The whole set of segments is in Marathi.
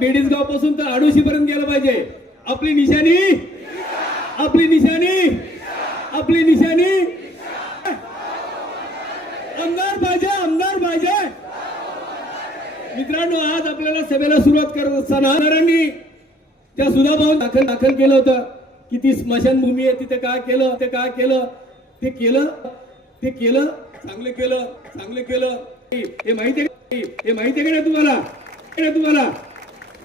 बेडीसगावपासून तर आडोशी पर्यंत गेलं पाहिजे. आपली निशाणी? आपली निशाणी? आपली निशाणी? आमदार पाहिजे आमदार पाहिजे. मित्रांनो आज आपल्याला सभेला सुरुवात करत असताना आमदारांनी त्या सुधाभाऊ दाखल दाखल केलं होतं की ती स्मशानभूमी आहे तिथे काय केलं ते काय केलं? ते केलं ते केलं चांगलं केलं चांगलं केलं. हे माहिती आहे हे माहिती आहे का नाही तुम्हाला? तुम्हाला?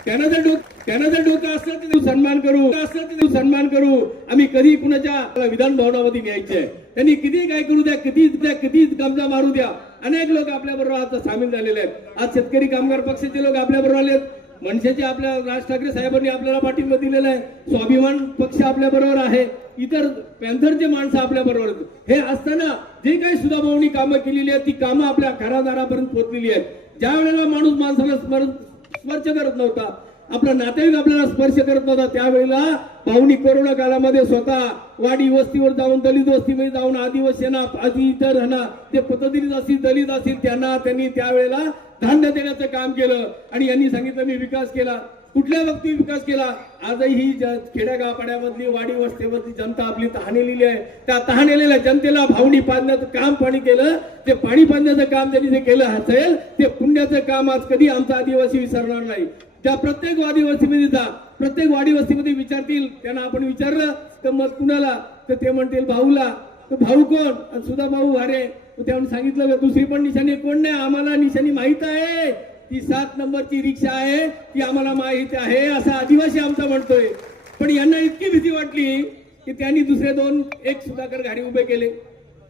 त्यानं जर डोक त्यानं जर डोकं असलं तर देऊ सन्मान करू. असलं तर देऊ सन्मान करू. आम्ही कधी कुणाच्या विधान भवनामध्ये न्यायचे त्यांनी किती काय करू द्या किती द्या किती कमजा मारू द्या. अनेक लोक आपल्या बरोबर आता सामील झालेले आहेत. आज शेतकरी कामगार पक्षाचे लोक आपल्या बरोबर आलेत मनसेचे आपल्या राज ठाकरे साहेबांनी आपल्याला पाठिंबा दिलेला आहे. स्वाभिमान पक्ष आपल्या बरोबर आहे. इतर पॅन्थरचे माणसं आपल्या बरोबर आहेत. हे असताना जे काही सुधाभाऊनी कामं केलेली आहेत ती कामं आपल्या घरादारापर्यंत पोहोचलेली आहेत. ज्या वेळेला माणूस माणसाला स्पर्श करत नव्हता. आपला नातेवाईक आपल्याला स्पर्श करत नव्हता. त्यावेळेला भाऊनी कोरोना काळामध्ये स्वतः वाडी वस्तीवर जाऊन दलित वस्तीमध्ये जाऊन आदिवासींना आधी इतर ह्यांना ते पतदलित असतील दलित असतील त्यांना त्यांनी त्यावेळेला धान्य देण्याचं काम केलं. आणि यांनी सांगितलं मी विकास केला. कुठल्या बाबतीत विकास केला? आजही ही खेड्यागापाड्यामधली वाडी वस्तीमधली जनता आपली तहानेलेली आहे. त्या तहानेलेल्या जनतेला भावनी पाडण्याचं काम पाणी केलं. ते पाणी पाडण्याचं काम त्यांनी जे केलं असेल ते पुण्याचं काम आज कधी आमचा आदिवासी विसरणार नाही. त्या प्रत्येक वाडी जा प्रत्येक वाडीवस्तीमध्ये विचारतील त्यांना आपण विचारलं तर मग कुणाला? तर ते म्हणतील भाऊला. तर भाऊ कोण? आणि सुधा भाऊ अरे त्यामुळे सांगितलं दुसरी पण निशाणी कोण नाही? आम्हाला निशाणी माहीत आहे. ती सात नंबरची रिक्षा आहे ती आम्हाला माहिती आहे असा आदिवासी आमचा म्हणतोय. पण यांना इतकी भीती वाटली की त्यांनी दुसरे दोन एक सुधाकर गाडी उभे केले.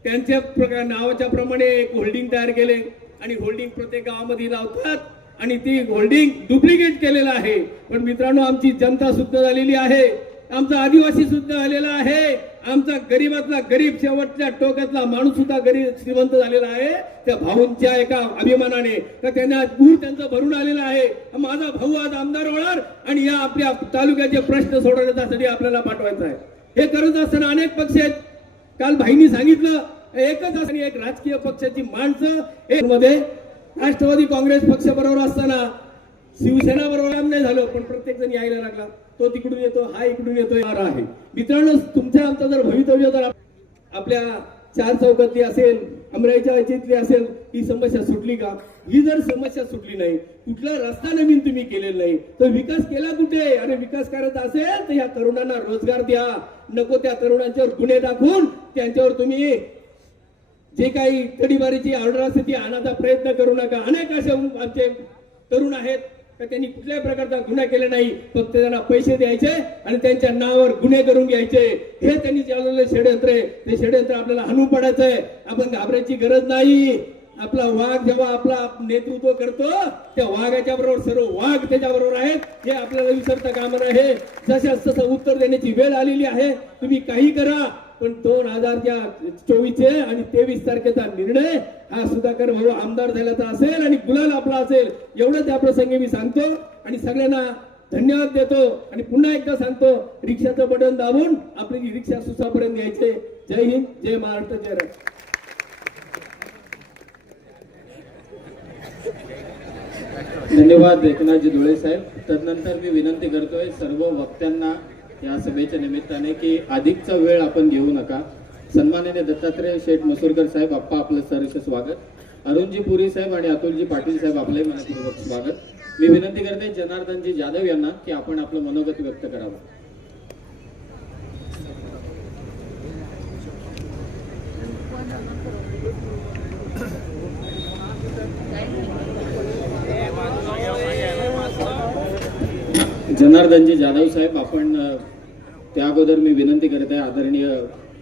त्यांच्या प्रकार नावाच्या प्रमाणे एक होल्डिंग तयार केले आणि होल्डिंग प्रत्येक गावामध्ये लावतात आणि ती होल्डिंग डुप्लिकेट केलेलं आहे. पण मित्रांनो आमची जनता सुद्धा झालेली आहे. आमचा आदिवासी सुद्धा आलेला आहे. आमचा गरीबातला गरीब शेवटच्या टोकातला माणूस सुद्धा गरीब श्रीमंत झालेला आहे. त्या भाऊंच्या एका अभिमानाने तर त्यांना दूर त्यांचं भरून आलेलं आहे. माझा भाऊ आज आमदार होणार आणि या आपल्या तालुक्याचे प्रश्न सोडवण्यासाठी आपल्याला पाठवायचा आहे. हे करत असताना अनेक पक्ष आहेत. काल भाईंनी सांगितलं एकच असं एक राजकीय पक्षाची माणसं. एक मध्ये राष्ट्रवादी काँग्रेस पक्ष बरोबर असताना शिवसेना बरोबर नाही झालं पण प्रत्येक जण यायला लागला. तो तिकडून येतो हा इकडून येतो आहे. मित्रांनो तुमच्या आमचं जर भवितव्य जर आपल्या चार चौकातली असेल अमराईच्या याच्यातली असेल ही समस्या सुटली का? ही जर समस्या सुटली नाही कुठला रस्ता नवीन तुम्ही केलेला नाही तर विकास केला कुठे? आणि विकास करत असेल तर या तरुणांना रोजगार द्या. नको त्या तरुणांच्यावर गुन्हे दाखवून त्यांच्यावर तुम्ही जे काही तडीबारीची ऑर्डर असते ती आणायचा प्रयत्न करू नका. अनेक असे आमचे तरुण आहेत. तर त्यांनी कुठल्याही प्रकारचा गुन्हा केला नाही. फक्त त्यांना पैसे द्यायचे आणि त्यांच्या नावावर गुन्हे करून घ्यायचे. हे त्यांनी चालवलेलं षडयंत्र आहे ते षडयंत्र आपल्याला हाणून पडायचं आहे. आपण घाबरायची गरज नाही. आपला वाघ जेव्हा आपला नेतृत्व करतो त्या वाघाच्या बरोबर सर्व वाघ त्याच्या बरोबर आहेत. हे आपल्याला विसरता कामा आहे जशाच तसं उत्तर देण्याची वेळ आलेली आहे तुम्ही काही करा. पण दोन हजारच्या चोवीसचे आणि तेवीस तारखेचा निर्णय हा सुधाकर भाऊ आमदार झाल्याचा असेल आणि गुलाल आपला असेल एवढंच त्या प्रसंगी मी सांगतो. आणि सगळ्यांना धन्यवाद देतो. आणि पुन्हा एकदा सांगतो रिक्षाचं बटन दाबून आपली रिक्षा सुसापर्यंत घ्यायचे जय हिंद जय महाराष्ट्र जय राष्ट्र धन्यवाद एकनाथजी धुळे साहेब. तदनंतर मी विनंती करतोय सर्व वक्त्यांना या सभेच्या निमित्ताने की अधिकचा वेळ आपण घेऊ नका. सन्माननीय दत्तात्रय शेठ मसूरकर साहेब आप्पा आपलं सरस स्वागत. अरुणजी पुरी साहेब आणि अतुलजी पाटील साहेब आपले मनपूर्वक स्वागत. मी विनंती करते जनार्दनजी जाधव यांना की आपण आपलं मनोगत व्यक्त करावं. जनार्दनजी जाधव साहेब आपण त्या अगोदर मी विनंती करत आहे आदरणीय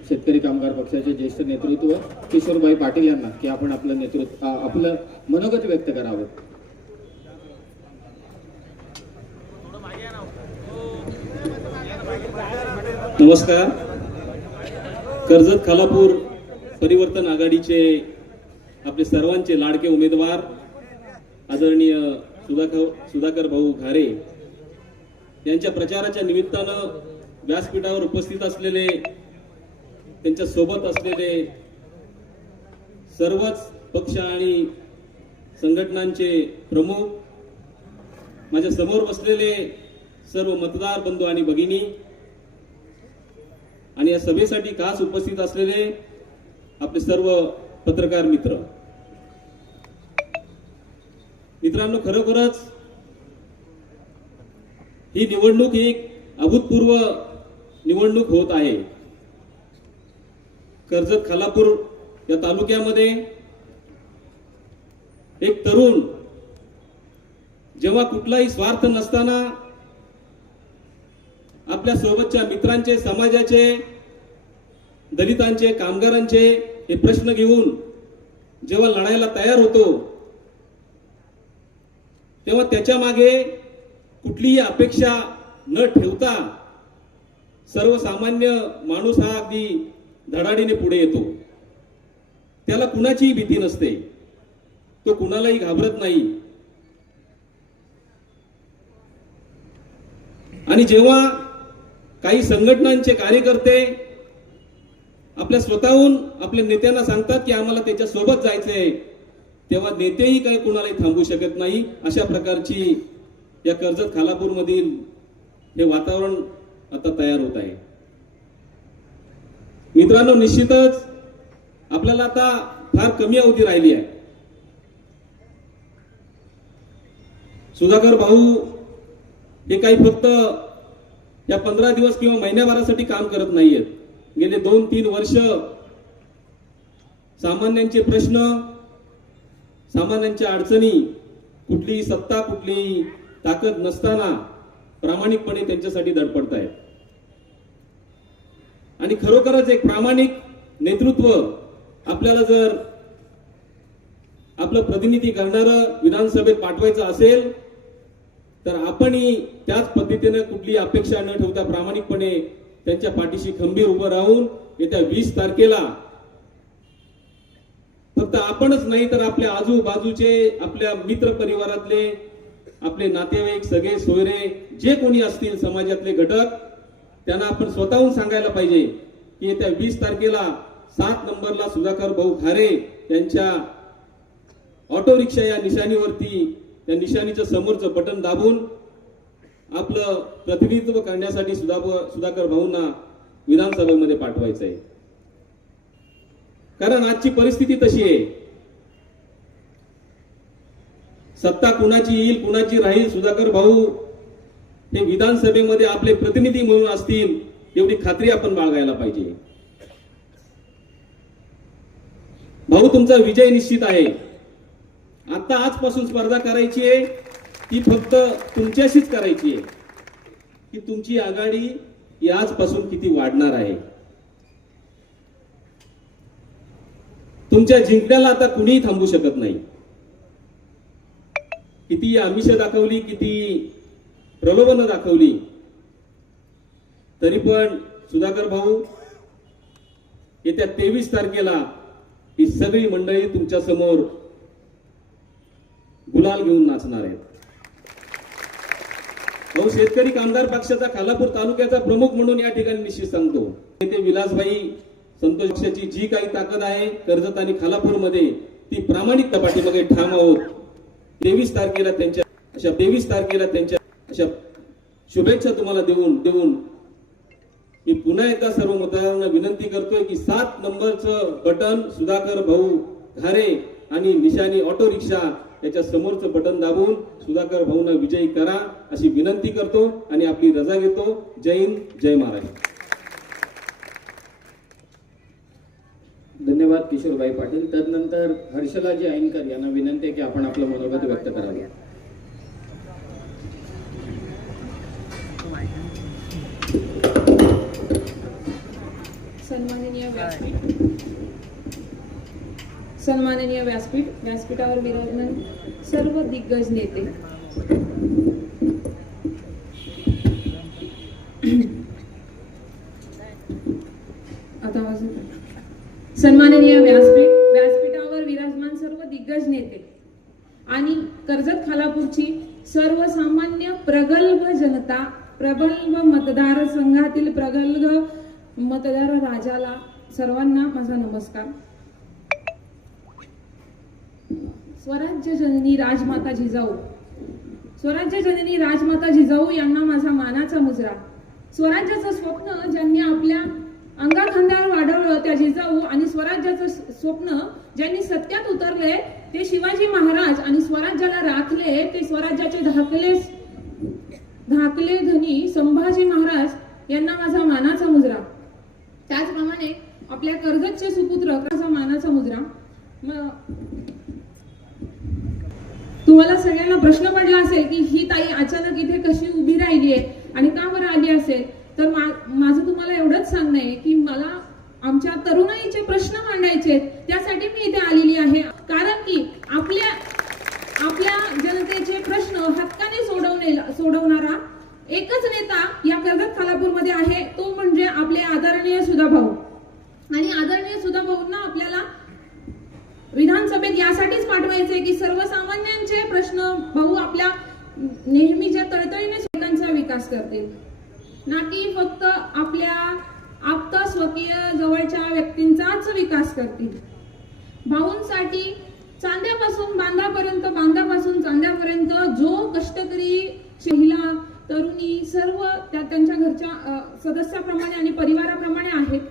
शेतकरी कामगार पक्षाचे ज्येष्ठ नेतृत्व किशोरभाई पाटील यांना की आपण आपलं नेतृत्व आपलं मनोगत व्यक्त करावं. नमस्कार. कर्जत खालापूर परिवर्तन आघाडीचे आपले सर्वांचे लाडके उमेदवार आदरणीय सुधाकर सुधाकर भाऊ घारे यांच्या प्रचाराच्या निमित्तानं व्यासपीठावर उपस्थित असलेले त्यांच्यासोबत असलेले सर्वच पक्ष आणि संघटनांचे प्रमुख माझ्यासमोर बसलेले सर्व मतदार बंधू आणि भगिनी आणि या सभेसाठी खास उपस्थित असलेले आपले सर्व पत्रकार मित्र. मित्रांनो खरोखरच ही निवडणूक एक अभूतपूर्व निवडणूक होत आहे. कर्जत खालापूर या तालुक्यामध्ये एक तरुण जेव्हा कुठलाही स्वार्थ नसताना आपल्या सोबतच्या मित्रांचे समाजाचे दलितांचे कामगारांचे हे प्रश्न घेऊन जेव्हा लढायला तयार होतो तेव्हा त्याच्यामागे कुठलीही अपेक्षा न ठेवता सर्वसामान्य माणूस हा अगदी धडाडीने पुढे येतो. त्याला कुणाचीही भीती नसते. तो कुणालाही घाबरत नाही. आणि जेव्हा काही संघटनांचे कार्यकर्ते आपल्या स्वतःहून आपल्या नेत्यांना सांगतात की आम्हाला त्याच्या सोबत जायचंय तेव्हा नेतेही काही कुणालाही थांबू शकत नाही. अशा प्रकारची या कर्जत खालापूरमधील हे वातावरण आता तयार होत आहे. मित्रांनो निश्चितच आपल्याला आता फार कमी अवधी राहिली आहे. सुधाकर भाऊ हे काही फक्त या पंधरा दिवस किंवा महिन्याभरासाठी काम करत नाहीयेत. गेले दोन तीन वर्ष सामान्यांचे प्रश्न सामान्यांच्या अडचणी कुठलीही सत्ता कुठलीही ताकद नसताना प्रामाणिकपणे त्यांच्यासाठी धडपडत आहेत आणि खरोखरच एक प्रामाणिक नेतृत्व आपल्याला जर आपलं प्रतिनिधी करणारं विधानसभेत पाठवायचं असेल तर आपणही त्याच पद्धतीने कुठली अपेक्षा न ठेवता प्रामाणिकपणे त्यांच्या पाठीशी खंबीर उभं राहून येत्या वीस तारखेला फक्त आपणच नाही तर आपल्या आजूबाजूचे आपल्या मित्र परिवारातले आपले नातेवाईक सगळे सोयरे जे कोणी असतील समाजातले घटक त्यांना आपण स्वतःहून सांगायला पाहिजे की येत्या वीस तारखेला सात नंबरला सुधाकर भाऊ खारे यांच्या ऑटो रिक्षा या निशाणीवरती त्या निशाणीचं समोरचं बटन दाबून आपलं प्रतिनिधित्व करण्यासाठी सुधा सुधाकर भाऊंना विधानसभेमध्ये पाठवायचं आहे. कारण आजची परिस्थिती तशी आहे. सत्ता कुणाची येईल कुणाची राहील सुधाकर भाऊ ते विधानसभेमध्ये आपले प्रतिनिधी म्हणून असतील एवढी खात्री आपण बाळगायला पाहिजे. भाऊ तुमचा विजय निश्चित आहे. आता आजपासून स्पर्धा करायची आहे ती फक्त तुमच्याशीच करायची आहे. की तुमची आघाडी ही आजपासून किती वाढणार आहे. तुमच्या जिंकण्याला आता कुणीही थांबू शकत नाही. किती आमिष दाखवली किती प्रलोभनं दाखवली. तरी पण सुधाकर भाऊ येत्या तेवीस तारखेला ही सगळी मंडळी तुमच्यासमोर गुलाल घेऊन नाचणार आहेत. भाऊ शेतकरी कामगार पक्षाचा खालापूर तालुक्याचा प्रमुख म्हणून या ठिकाणी निश्चित सांगतो. येथे विलासबाई संतोष पक्षाची जी काही ताकद आहे कर्जत आणि खालापूरमध्ये ती प्रामाणिक कपाटीमध्ये ठाम आहोत. तेवीस तारखेला त्यांच्या अशा तेवीस तारखेला त्यांच्या शुभेच्छा शुभेच्छा तुम्हाला देऊन देऊन. मी पुन्हा एकदा सर्व मतदारांना विनंती करतोय की सात नंबरचं बटन सुधाकर भाऊ घारे आणि निशाणी ऑटो रिक्षा याच्या समोरचं बटन दाबून सुधाकर भाऊंना विजयी करा अशी विनंती करतो आणि आपली रजा घेतो. जय हिंद जय महाराज धन्यवाद किशोरबाई पाटील. तदनंतर हर्षलाजी ऐनकर यांना विनंती आहे की आपण आपलं मनोगत व्यक्त करावं. व्यासपीठ सन्माननीय व्यासपीठ व्यासपीठावर विराजमान सर्व दिग्गज नेते. आता सन्माननीय व्यासपीठ व्यासपीठावर विराजमान सर्व दिग्गज नेते. आणि कर्जत खालापूरची सर्वसामान्य प्रगल्भ जनता प्रगल्भ मतदार संघातील प्रगल्भ मतदार राजाला सर्वांना माझा नमस्कार. स्वराज्य जननी राजमाता जिजाऊ. स्वराज्य जननी राजमाता जिजाऊ यांना माझा मानाचा मुजरा. स्वराज्याचं स्वप्न ज्यांनी आपल्या अंगाखांद्यावर वाढवलं त्या जिजाऊ आणि स्वराज्याचं स्वप्न ज्यांनी सत्यात उतरले ते शिवाजी महाराज आणि स्वराज्याला राखले ते स्वराज्याचे धाकले धाकले धनी संभाजी महाराज यांना माझा मानाचा मुजरा. त्याचप्रमाणे आपल्या कर्जतचे सुपुत्र कसा मानाचा मुजरा. तुम्हाला सगळ्यांना प्रश्न पडला असेल की ही ताई अचानक इथे कशी उभी राहिली आहे आणि का बरं आली असेल? तर मा- माझं तुम्हाला एवढंच सांगणं आहे की मला आमच्या तरुणाईचे प्रश्न मांडायचे त्यासाठी मी इथे आलेली आहे. कारण की आपल्या आपल्या जनतेचे प्रश्न हक्काने सोडवणे सोडवणारा एकच नेता या कर्जत खालापूरमध्ये आहे. तो म्हणजे आपले आदरणीय सुधा भाऊ आणि आदरणीय सुधाभाऊंना आपल्याला विधानसभेत यासाठीच पाठवायचे की सर्वसामान्यांचे प्रश्न भाऊ आपल्या नेहमीच्या तळतळीने स्वतःचा विकास करतील. ना की फक्त आपल्या आप्त स्वकीय जवळच्या व्यक्तींचाच विकास करतील. भाऊंसाठी चांद्यापासून बांधापर्यंत बांधापासून चांद्यापर्यंत जो कष्टकरी महिला तरुणी सर्व त्या त्यांच्या घरच्या सदस्याप्रमाणे आणि परिवाराप्रमाणे आहेत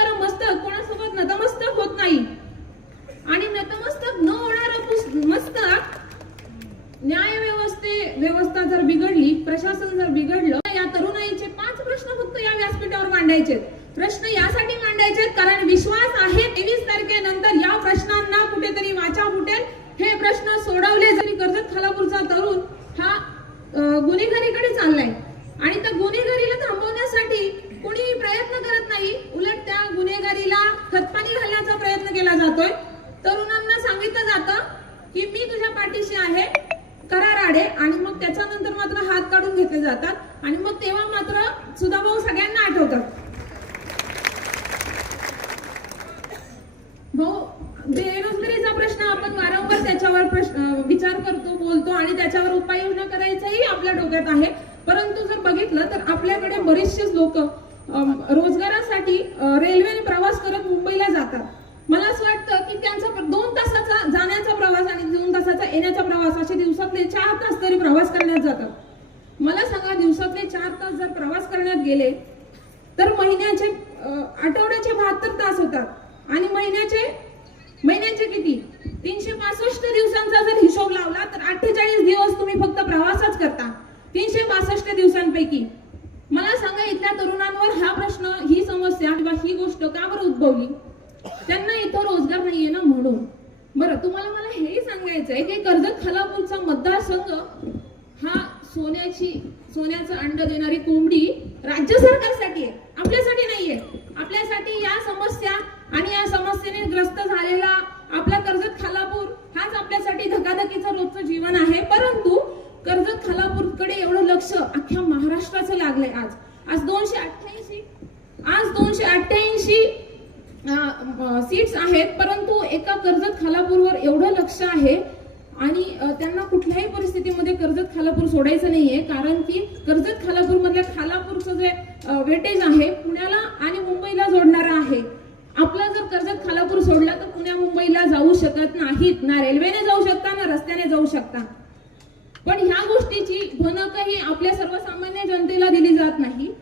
तर मस्तक कोणासोबत नतमस्तक होत नाही. आणि नतमस्तक न होणारं मस्तक न्याय व्यवस्थे व्यवस्था जर बिघडली प्रशासन जर बिघडलं या तरुणाईचे पाच प्रश्न फक्त या व्यासपीठावर मांडायचे प्रश्न यासाठी मांडायचे कारण विश्वास आहे तेवीस तारखेनंतर या प्रश्नांना कुठेतरी वाचा फुटेल. हे प्रश्न सोडवले जरी कर्जत खालापूरचा तरुण हा गुन्हेगारीकडे चाललाय. आणि त्या गुन्हेगारी थांबवण्यासाठी कोणी प्रयत्न करत नाही उलट त्या गुन्हेगारीला खतपाणी घालण्याचा प्रयत्न केला जातोय तरुणांना सांगितलं जातं की मी तुझ्या पाठीशी आहे करार आडे आणि मग त्याच्यानंतर मात्र हात काढून घेतले जातात आणि मग तेव्हा मात्र सुधाभाऊ सगळ्यांना आठवतात. भाऊ बेरोजगारीचा प्रश्न आपण वारंवार त्याच्यावर प्रश्न विचार करतो बोलतो आणि त्याच्यावर उपाययोजना करायचाही आपल्या डोक्यात आहे. परंतु जर बघितलं तर आपल्याकडे बरेचसेच लोक रोजगारासाठी रेल्वेने प्रवास करत मुंबईला जातात. मला असं वाटतं की त्यांचा दोन तासाचा प्रवास आणि दोन तासाचा येण्याचा प्रवास असे दिवसातले चार तास तरी प्रवास करण्यात जातात मला सांगा दिवसातले चार तास जर प्रवास करण्यात गेले तर महिन्याचे आठवड्याचे बहात्तर तास होतात. आणि महिन्याचे महिन्याचे किती? तीनशे पासष्ट दिवसांचा जर हिशोब लावला तर अठ्ठेचाळीस दिवस तुम्ही फक्त प्रवासच करता. तीनशे पासष्ट दिवसांपैकी. मला सांगा इथल्या तरुणांवर हा प्रश्न ही समस्या किंवा ही गोष्ट का बरं उद्भवली? त्यांना इथं रोजगार नाहीये ना म्हणून. बरं तुम्हाला मला हे सांगायचं आहे की कर्जत खालापूरचा मतदारसंघ हा सोन्याची सोन्याचं अंड देणारी कोंबडी राज्य सरकारसाठी आहे आपल्यासाठी नाहीये. आपल्यासाठी या समस्या आणि या समस्येने ग्रस्त झालेला आपला कर्जत खालापूर हाच आपल्यासाठी धकाधकीचं रोजचं जीवन आहे. परंतु कर्जत खालापूरकडे एवढं लक्ष अख्ख्या महाराष्ट्राचं लागलंय आज. आज दोनशे अठ्ठ्याऐंशी आज दोनशे अठ्ठ्याऐंशी सीट्स आहेत परंतु एका कर्जत खालापूरवर एवढं लक्ष आहे आणि त्यांना कुठल्याही परिस्थितीमध्ये कर्जत खालापूर सोडायचं नाहीये कारण की कर्जत खालापूर मधल्या खालापूरचं जे वेटेज आहे पुण्याला आणि मुंबईला जोडणारं आहे. आपला जर कर्जत खालापूर सोडला तर पुण्या मुंबईला जाऊ शकत नाहीत ना रेल्वेने जाऊ शकता ना रस्त्याने जाऊ शकता. पण ह्या गोष्टीची भनकही आपल्या सर्वसामान्य जनतेला दिली जात नाही.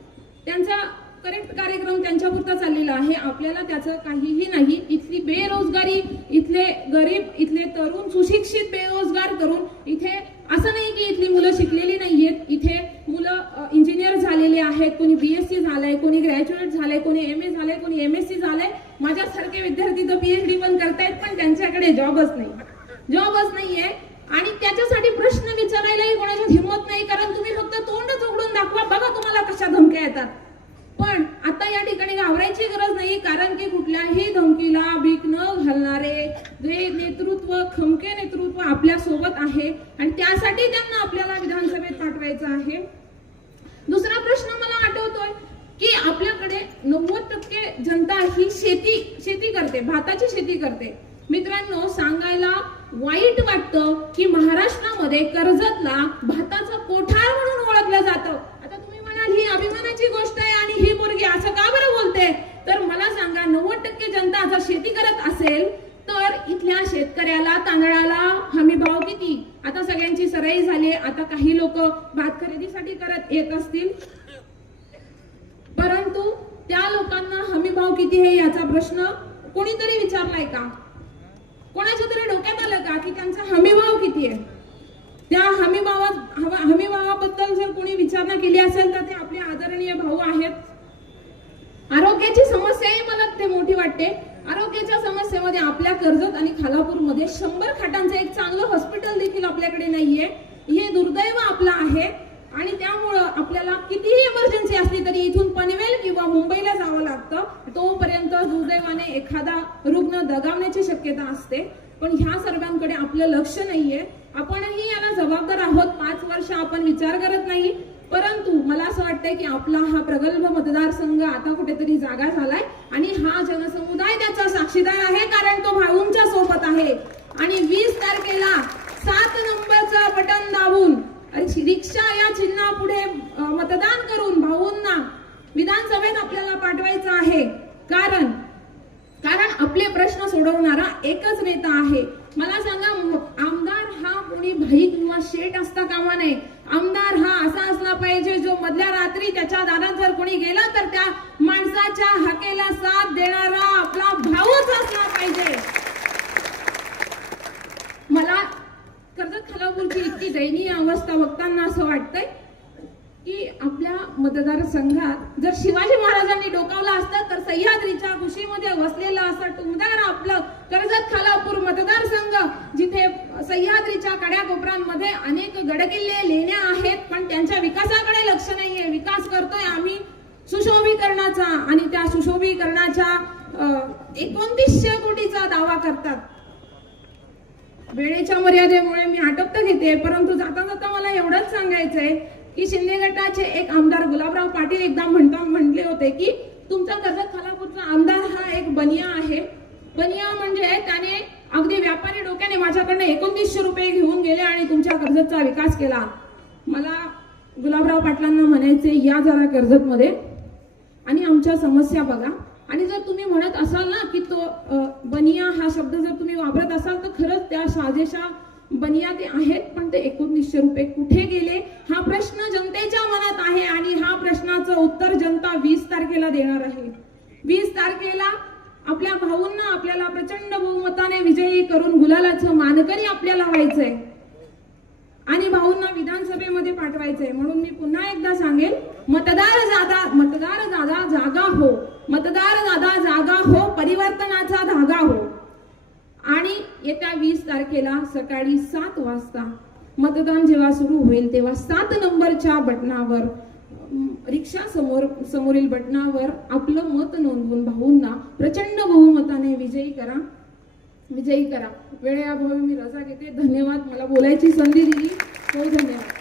त्यांचा करेक्ट कार्यक्रम त्यांच्यापुरता चाललेला आहे. आपल्याला त्याचं काहीही नाही. इथली बेरोजगारी इथले गरीब इथले तरुण सुशिक्षित बेरोजगार तरुण इथे असं नाही की इथली मुलं शिकलेली नाहीयेत. इथे मुलं इंजिनियर झालेले आहेत. कोणी बीएससी झालंय कोणी ग्रॅज्युएट झालंय कोणी एम ए झालंय कोणी एम एस सी झालंय. माझ्यासारखे विद्यार्थी तर पीएचडी पण करतायत पण त्यांच्याकडे जॉबच नाही. जॉबच नाहीये आणि त्याच्यासाठी प्रश्न विचारायलाही कोणाच्यात हिंमत नाही कारण तुम्ही फक्त तोंडच उघडून दाखवा बघा तुम्हाला कशा धमक्या येतात पण आता या ठिकाणी घाबरायची गरज नाही कारण की कुठल्याही धमकीला भीक न घालणारे जे नेतृत्व खमके नेतृत्व आपल्यासोबत आहे. आणि त्यासाठी त्यांना आपल्याला विधानसभेत पाठवायचं आहे. दुसरा प्रश्न मला आठवतोय की आपल्याकडे नव्वद टक्के जनता ही शेती शेती करते भाताची शेती करते. मित्रांनो सांगायला वाईट वाटतं की महाराष्ट्रामध्ये कर्जतला भाताचं कोठार म्हणून ओळखलं जातं. आता तुम्ही म्हणाल ही अभिमानाची गोष्ट आहे आणि ही मुलगी असं का बरं बोलते? तर मला सांगा नव्वद टक्के जनता जर शेती करत असेल तर इथल्या शेतकऱ्याला तांदळाला हमी भाव किती? आता सगळ्यांची सराई झाली आता काही लोक भात खरेदीसाठी करत येत असतील. परंतु त्या लोकांना हमी भाव किती हे याचा प्रश्न कोणीतरी विचारलाय का? कोणाच्या तरी डोक्यात आलं का की त्यांचा हमी भाव किती आहे? त्या हमी भावात हमी भावाबद्दल जर कोणी विचारणा केली असेल तर ते आपले आदरणीय भाऊ आहेत. आरोग्याची समस्याही मला ते मोठी वाटते. आरोग्याच्या समस्येमध्ये आपल्या कर्जत आणि खालापूरमध्ये शंभर खाटांचं एक चांगलं हॉस्पिटल देखील आपल्याकडे नाहीये. हे दुर्दैव आपलं आहे. आणि त्यामुळं आपल्याला कितीही इमर्जन्सी असली तरी इथून पनवेल किंवा मुंबईला जावं लागतं. तोपर्यंत दुर्दैवाने एखादा रुग्ण दगावण्याची शक्यता असते. पण ह्या सर्वांकडे आपलं लक्ष नाहीये. आपणही याला जबाबदार आहोत. पाच वर्ष आपण विचार करत नाही. परंतु मला असं वाटतंय की आपला हा प्रगल्भ मतदारसंघ आता कुठेतरी जागा झालाय आणि हा जनसमुदाय त्याचा साक्षीदार आहे कारण तो भाऊंच्या सोबत आहे. आणि वीस तारखेला सात नंबरचं बटन दाबून रिक्षा या चिन्हा पुढे मतदान करून भाऊंना विधानसभेत आपल्याला पाठवायचं आहे. कारण कारण आपले प्रश्न सोडवणारा एकच नेता आहे. मला सांगा आमदार हा कोणी भाई किंवा शेठ असता कामा नये. आमदार हा असा असला पाहिजे जो मधल्या रात्री त्याच्या दारात जर कोणी गेला तर त्या माणसाच्या हकेला साथ देणारा आपला भाऊच असला पाहिजे. मला कर्जत खालापूरची इतकी दयनीय अवस्था बघताना असं वाटतंय की आपल्या मतदारसंघात जर शिवाजी महाराजांनी डोकावला असतं तर सह्याद्रीच्या कुशीमध्ये वसलेलं असं टुमदार आपलं कर्जत खालापूर मतदारसंघ जिथे सह्याद्रीच्या कड्याकोपऱ्यांमध्ये अनेक गडकिल्ले लेण्या आहेत पण त्यांच्या विकासाकडे लक्ष नाहीये. विकास करतोय आम्ही सुशोभीकरणाचा आणि त्या सुशोभीकरणाच्या एकोणतीसशे कोटीचा दावा करतात. वेळेच्या मर्यादेमुळे मी आटोपत घेते परंतु जाता जाता मला एवढंच सांगायचंय की शिंदे गटाचे एक आमदार गुलाबराव पाटील एकदा म्हणता म्हटले होते की तुमचा कर्जत खालापूरचा आमदार हा एक बनिया आहे. बनिया म्हणजे त्याने अगदी व्यापारी डोक्याने माझ्याकडनं एकोणतीसशे रुपये घेऊन गेले आणि तुमच्या कर्जतचा विकास केला. मला गुलाबराव पाटलांना म्हणायचे या जरा कर्जतमध्ये. आणि आमच्या समस्या बघा. आणि जर तुम्ही म्हणत असाल ना की तो बनिया हा शब्द जर तुम्ही वापरत असाल तर खरंच त्या साजेशा बनियादे आहेत पण ते एकोणीसशे रुपये कुठे गेले? हा प्रश्न जनतेच्या मनात आहे आणि हा प्रश्नाचं उत्तर जनता वीस तारखेला देणार आहे. वीस तारखेला आपल्या भाऊंना आपल्याला प्रचंड बहुमताने विजयी करून गुलालाचं मानकरी आपल्याला व्हायचंय. आणि भाऊंना विधानसभेमध्ये पाठवायचंय. म्हणून मी पुन्हा एकदा सांगेल मतदार जादा मतदार जादा जागा हो. मतदार जादा जागा हो. परिवर्तनाचा धागा हो. आणि येत्या वीस तारखेला सकाळी सात वाजता मतदान जेव्हा सुरू होईल तेव्हा सात नंबरच्या बटनावर रिक्षा समोर समोरील बटनावर आपलं मत नोंदवून भाऊंना प्रचंड बहुमताने विजयी करा. विजयी करा. वेळेअभावी मी रजा घेते. धन्यवाद. मला बोलायची संधी दिली. हो धन्यवाद.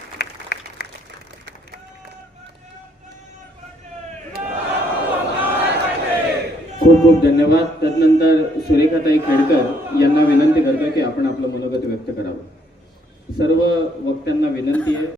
खूप खूप धन्यवाद. तदनंतर सुरेखाताई खेडकर यांना विनंती करतोय की आपण आपलं मनोगत व्यक्त करावं. सर्व वक्त्यांना विनंती आहे.